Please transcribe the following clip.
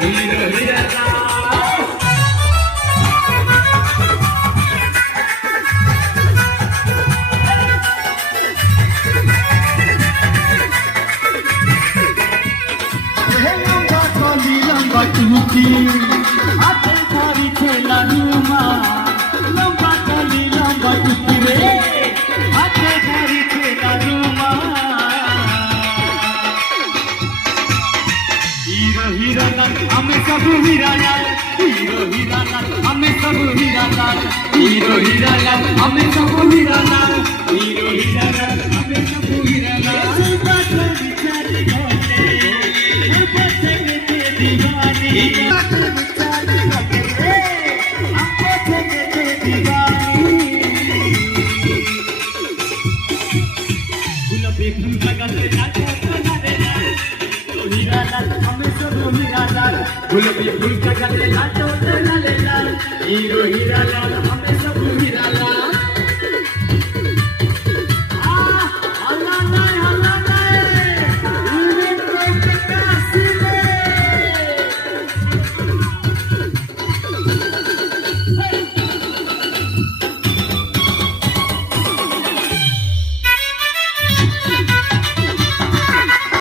Hero Hira Lal. लंबा कली लंबा टूटी हाथे धारी खेला रूमा लंबा कली लंबा टूटी रे हाथे धारी खेला रूमा हीरो हीरा लाल हमें सब हीरा लाल हीरो हीरा लाल हमें सब हीरा लाल हीरो हीरा लाल हमें सब हीरा लाल हीरो हीरा लाल हमें सब हीरा लाल। गुलाबी फूल का गले लाल हीरा लाल हमें सब हीरा लाल गुलाबी फूल का गले लाल हीरो हीरा लाल।